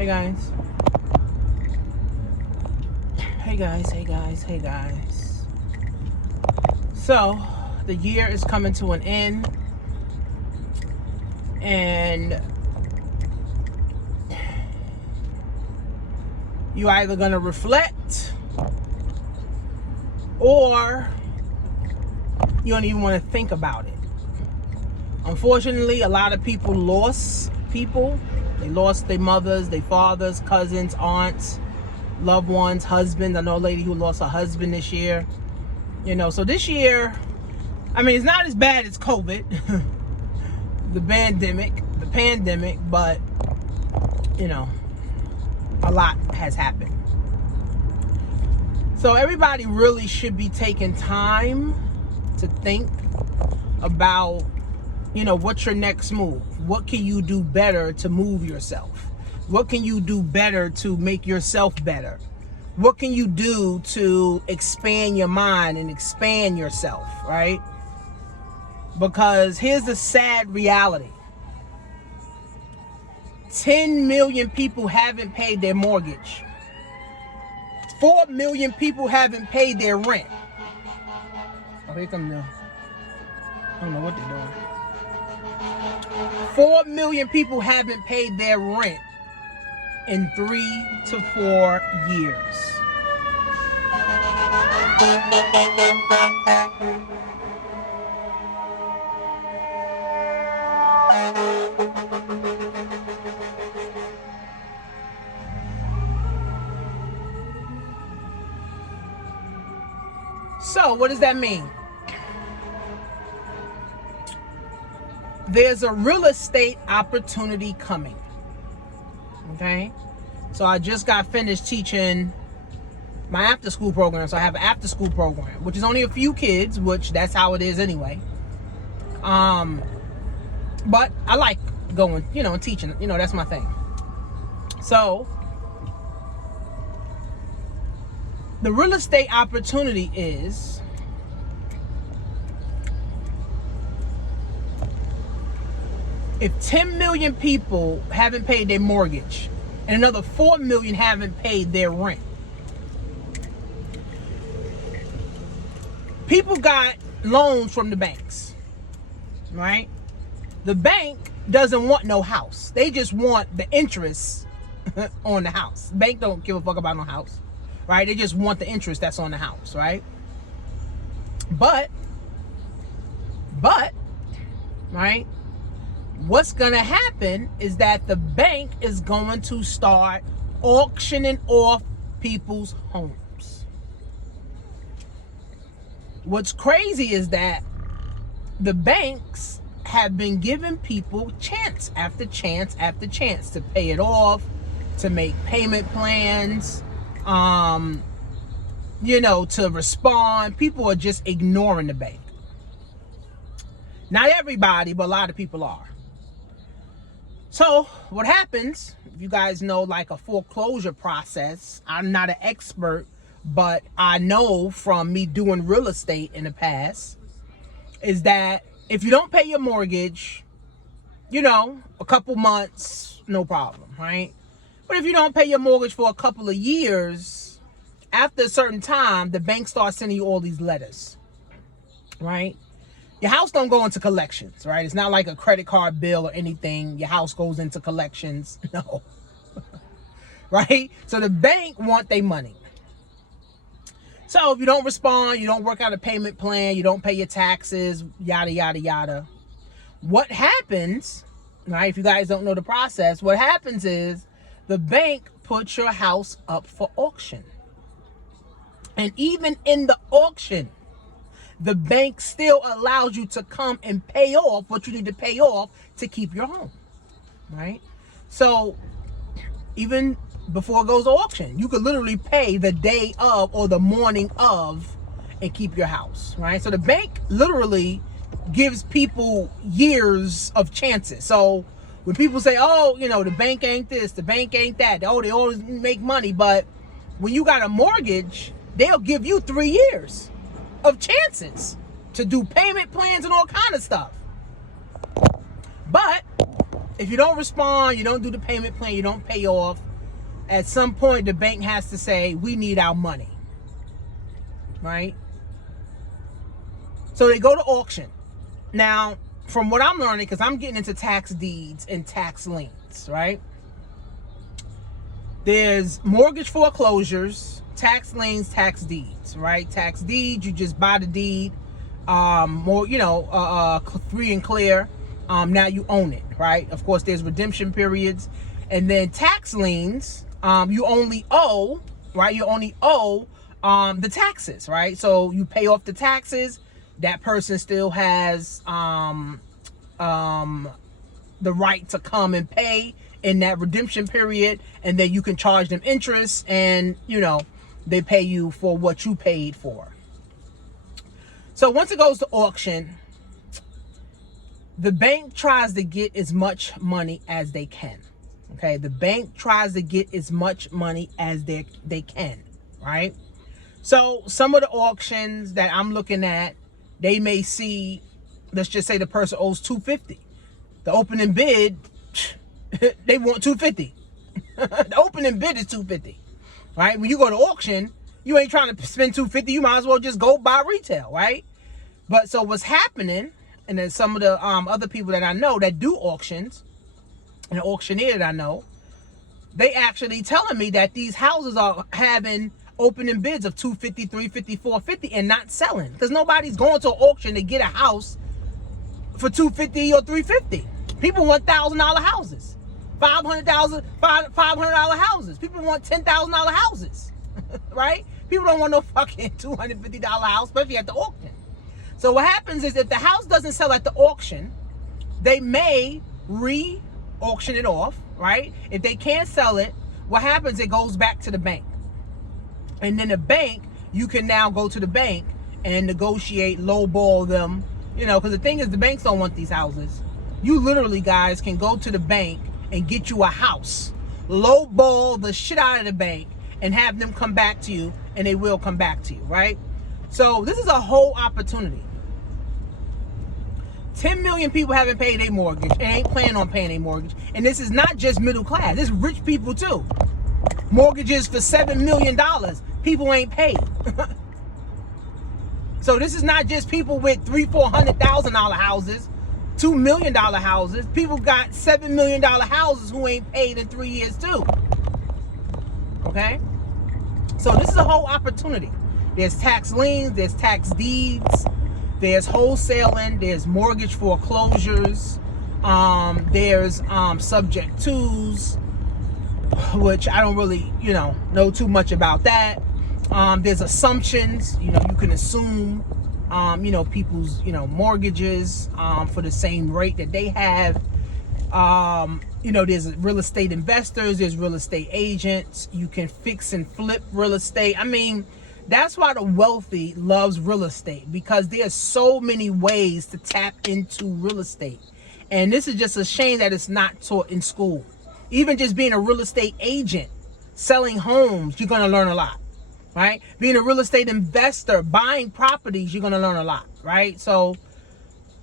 Hey guys. Hey guys, hey guys, hey guys. So, the year is coming to an end. And you either going to reflect or you don't even want to think about it. Unfortunately, a lot of people lost people. They lost their mothers, their fathers, cousins, aunts, loved ones, husbands. I know a lady who lost her husband this year. You know, so this year, I mean, it's not as bad as COVID, the pandemic, but, you know, a lot has happened. So everybody really should be taking time to think about, you know, what's your next move? What can you do better to move yourself? What can you do better to make yourself better? What can you do to expand your mind and expand yourself, right? Because here's the sad reality. 10 million people haven't paid their mortgage. 4 million people haven't paid their rent. Oh, here come the... I don't know what they're doing. 4 million people haven't paid their rent in 3 to 4 years. So, what does that mean? There's a real estate opportunity coming. Okay? So I just got finished teaching my after school program. So I have an after school program, which is only a few kids, which that's how it is anyway. But I like going, you know, and teaching, you know, that's my thing. So the real estate opportunity is if 10 million people haven't paid their mortgage and another 4 million haven't paid their rent. People got loans from the banks, right? The bank doesn't want no house. They just want the interest on the house. The bank don't give a fuck about no house, right? They just want the interest that's on the house, right? But, right? What's going to happen is that the bank is going to start auctioning off people's homes. What's crazy is that the banks have been giving people chance after chance after chance to pay it off, to make payment plans, you know, to respond. People are just ignoring the bank. Not everybody, but a lot of people are. So what happens, if you guys know like a foreclosure process, I'm not an expert, but I know from me doing real estate in the past, is that if you don't pay your mortgage, you know, a couple months, no problem, right? But if you don't pay your mortgage for a couple of years, after a certain time, the bank starts sending you all these letters, right? Your house don't go into collections, right? It's not like a credit card bill or anything. Your house goes into collections. No. Right? So the bank want their money. So if you don't respond, you don't work out a payment plan, you don't pay your taxes, yada, yada, yada. What happens, right? If you guys don't know the process, what happens is the bank puts your house up for auction. And even in the auction, the bank still allows you to come and pay off what you need to pay off to keep your home, right? So even before it goes to auction, you could literally pay the day of or the morning of and keep your house, right? So the bank literally gives people years of chances. So when people say, oh, you know, the bank ain't this, the bank ain't that, oh, they always make money, but when you got a mortgage, they'll give you 3 years of chances to do payment plans and all kind of stuff. But if you don't respond, you don't do the payment plan, you don't pay off, at some point the bank has to say, we need our money, right? So they go to auction. Now, from what I'm learning, because I'm getting into tax deeds and tax liens, right? There's mortgage foreclosures, tax liens, tax deeds, right? Tax deeds, you just buy the deed, free and clear. Now you own it, right? Of course, there's redemption periods. And then tax liens, you only owe, right? You only owe the taxes, right? So you pay off the taxes. That person still has the right to come and pay in that redemption period, and then you can charge them interest, and they pay you for what you paid for. So once it goes to auction, the bank tries to get as much money as they can. Okay, the bank tries to get as much money as they can, right? So some of the auctions that I'm looking at, they may see, let's just say the person owes $250. The opening bid, they want $250. The opening bid is $250, right? When you go to auction, you ain't trying to spend $250. You might as well just go buy retail, right? But so what's happening, and then some of the other people that I know that do auctions, and an auctioneer that I know, they actually telling me that these houses are having opening bids of $250, $350, $450 and not selling, because nobody's going to an auction to get a house for $250 or $350. People want $1,000 houses, $500 houses. People want $10,000 houses, right? People don't want no fucking $250 house, especially at the auction. So what happens is, if the house doesn't sell at the auction, they may auction it off, right? If they can't sell it, what happens, it goes back to the bank. And then the bank, you can now go to the bank and negotiate, lowball them, because the thing is, the banks don't want these houses. You literally, guys, can go to the bank and get you a house, lowball the shit out of the bank, and have them come back to you, and they will come back to you, right? So this is a whole opportunity. 10 million people haven't paid their mortgage and ain't planning on paying their mortgage. And this is not just middle class. It's rich people too. Mortgages for $7 million. People ain't paid. So this is not just people with $300,000-$400,000 houses, $2 million houses. People got $7 million houses who ain't paid in 3 years too. Okay? So this is a whole opportunity. There's tax liens, there's tax deeds, there's wholesaling, there's mortgage foreclosures, there's subject twos, which I don't really, know too much about that. There's assumptions, you can assume, people's, mortgages for the same rate that they have. There's real estate investors, there's real estate agents. You can fix and flip real estate. I mean, that's why the wealthy loves real estate, because there's so many ways to tap into real estate. And this is just a shame that it's not taught in school. Even just being a real estate agent, selling homes, you're going to learn a lot, right? Being a real estate investor, buying properties, you're going to learn a lot, right? So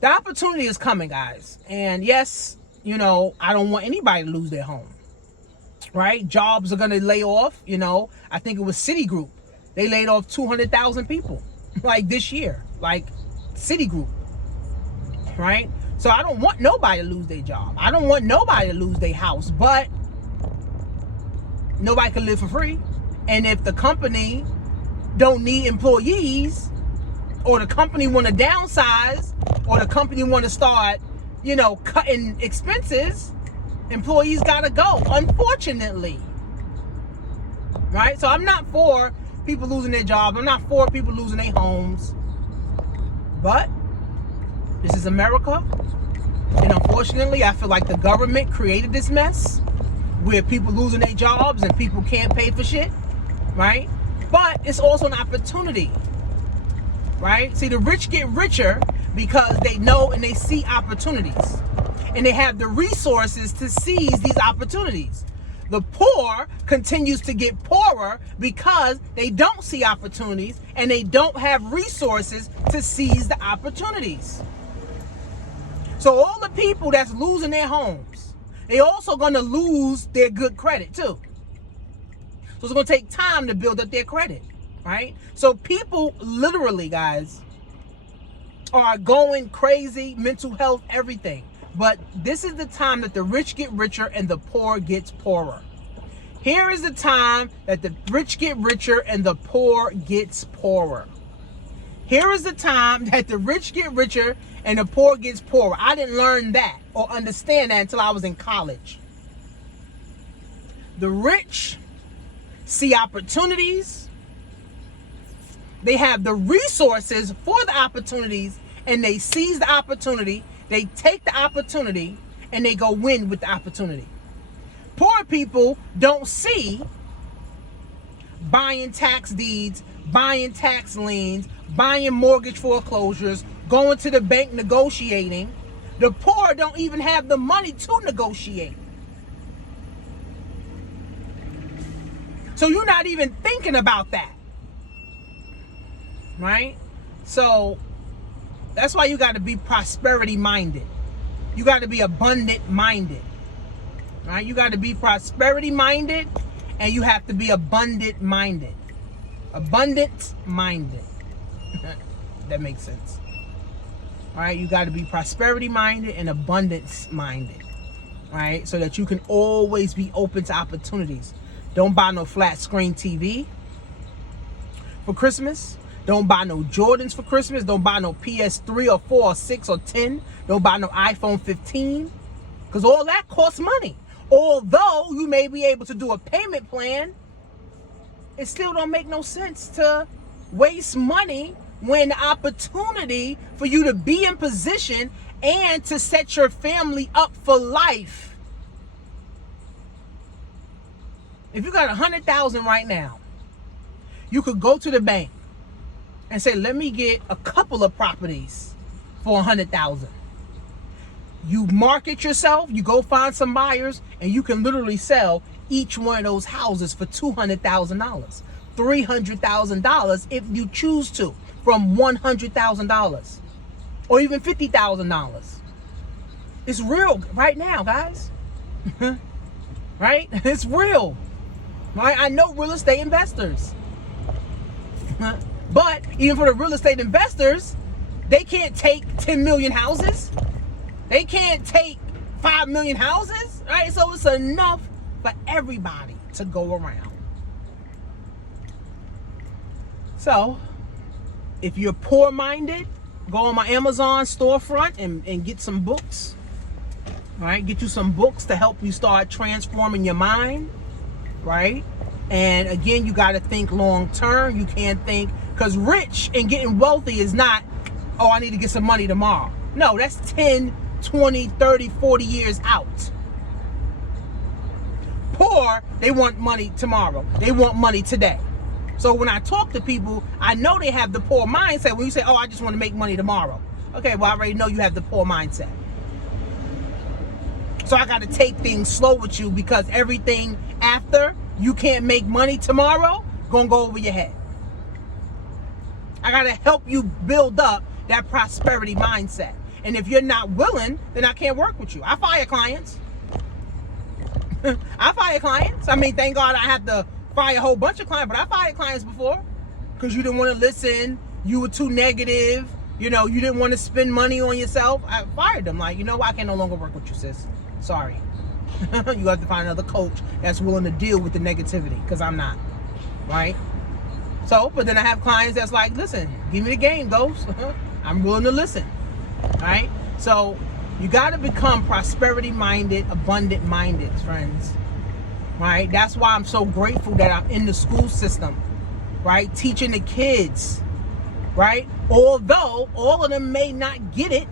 the opportunity is coming, guys. And yes, I don't want anybody to lose their home, right? Jobs are going to lay off. I think it was Citigroup. They laid off 200,000 people, like this year, like Citigroup, right? So I don't want nobody to lose their job. I don't want nobody to lose their house, but nobody can live for free. And if the company don't need employees, or the company want to downsize, or the company want to start, cutting expenses, employees got to go, unfortunately, right? So I'm not for people losing their jobs. I'm not for people losing their homes. But this is America. And unfortunately, I feel like the government created this mess where people losing their jobs and people can't pay for shit, right? But it's also an opportunity, right? See, the rich get richer because they know and they see opportunities. And they have the resources to seize these opportunities. The poor continues to get poorer because they don't see opportunities and they don't have resources to seize the opportunities. So all the people that's losing their homes, they also going to lose their good credit too. So it's going to take time to build up their credit, right? So people literally, guys, are going crazy, mental health, everything. But this is the time that the rich get richer and the poor gets poorer. Here is the time that the rich get richer and the poor gets poorer. Here is the time that the rich get richer and the poor gets poorer. I didn't learn that or understand that until I was in college. The rich see opportunities. They have the resources for the opportunities, and they seize the opportunity. They take the opportunity and they go win with the opportunity. Poor people don't see buying tax deeds, buying tax liens, buying mortgage foreclosures, going to the bank negotiating. The poor don't even have the money to negotiate. So you're not even thinking about that, right? So that's why you got to be prosperity minded. You got to be abundant minded, right? You got to be prosperity minded, and you have to be abundant minded. Abundant minded. That makes sense. All right, you got to be prosperity minded and abundance minded, right? So that you can always be open to opportunities. Don't buy no flat screen TV for Christmas. Don't buy no Jordans for Christmas. Don't buy no PS3 or 4 or 6 or 10. Don't buy no iPhone 15, because all that costs money. Although you may be able to do a payment plan, it still don't make no sense to waste money when the opportunity for you to be in position and to set your family up for life. If you got $100,000 right now, you could go to the bank and say, let me get a couple of properties for $100,000. You market yourself, you go find some buyers, and you can literally sell each one of those houses for $200,000, $300,000 if you choose to, from $100,000 or even $50,000. It's real right now, guys. Right? It's real. Right? I know real estate investors. But even for the real estate investors, they can't take 10 million houses. They can't take 5 million houses, right? So it's enough for everybody to go around. So if you're poor-minded, go on my Amazon storefront and get some books, right? Get you some books to help you start transforming your mind, right? And again, you got to think long-term. You can't think, because rich and getting wealthy is not, oh, I need to get some money tomorrow. No, that's 10, 20, 30, 40 years out. Poor, they want money tomorrow. They want money today. So when I talk to people, I know they have the poor mindset. When you say, oh, I just want to make money tomorrow. Okay, well, I already know you have the poor mindset. So I got to take things slow with you, because everything after you can't make money tomorrow gonna go over your head. I got to help you build up that prosperity mindset. And if you're not willing, then I can't work with you. I fire clients. I fire clients. I mean, thank God I have to fire a whole bunch of clients, but I fired clients before because you didn't want to listen. You were too negative. You know, you didn't want to spend money on yourself. I fired them. Like, you know what? I can no longer work with you, sis. Sorry. You have to find another coach that's willing to deal with the negativity, because I'm not. Right? So, but then I have clients that's like, listen, give me the game, ghost. I'm willing to listen. Right? So you got to become prosperity minded, abundant minded, friends. Right? That's why I'm so grateful that I'm in the school system, right? Teaching the kids, right? Although all of them may not get it,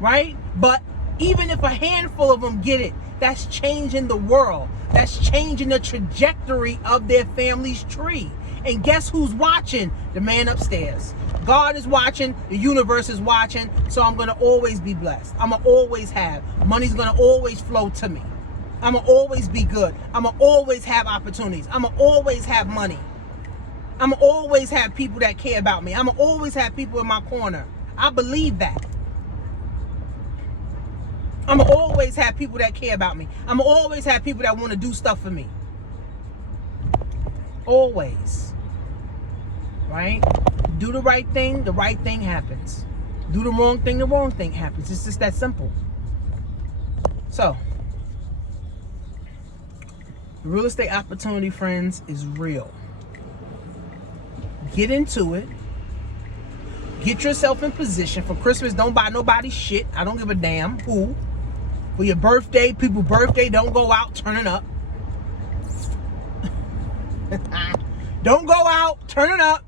right? But even if a handful of them get it, that's changing the world. That's changing the trajectory of their family's tree. And guess who's watching? The man upstairs. God is watching. The universe is watching. So I'm going to always be blessed. I'm going to always have. Money's going to always flow to me. I'm going to always be good. I'm going to always have opportunities. I'm going to always have money. I'm going to always have people that care about me. I'm going to always have people in my corner. I believe that. I'm going to always have people that care about me. I'm going to always have people that want to do stuff for me. Always. Right? Do the right thing happens. Do the wrong thing happens. It's just that simple. So, the real estate opportunity, friends, is real. Get into it. Get yourself in position. For Christmas, don't buy nobody shit. I don't give a damn who. For your birthday, people's birthday, don't go out turning up. Don't go out turning up.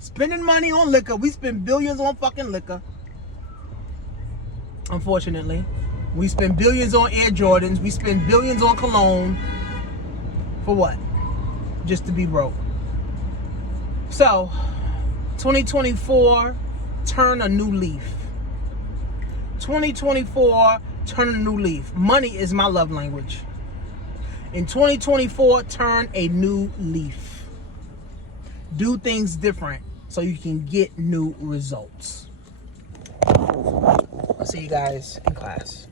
Spending money on liquor. We spend billions on fucking liquor. Unfortunately. We spend billions on Air Jordans. We spend billions on cologne. For what? Just to be broke. So, 2024, turn a new leaf. 2024, turn a new leaf. Money is my love language. In 2024, turn a new leaf. Do things different so you can get new results. I'll see you guys in class.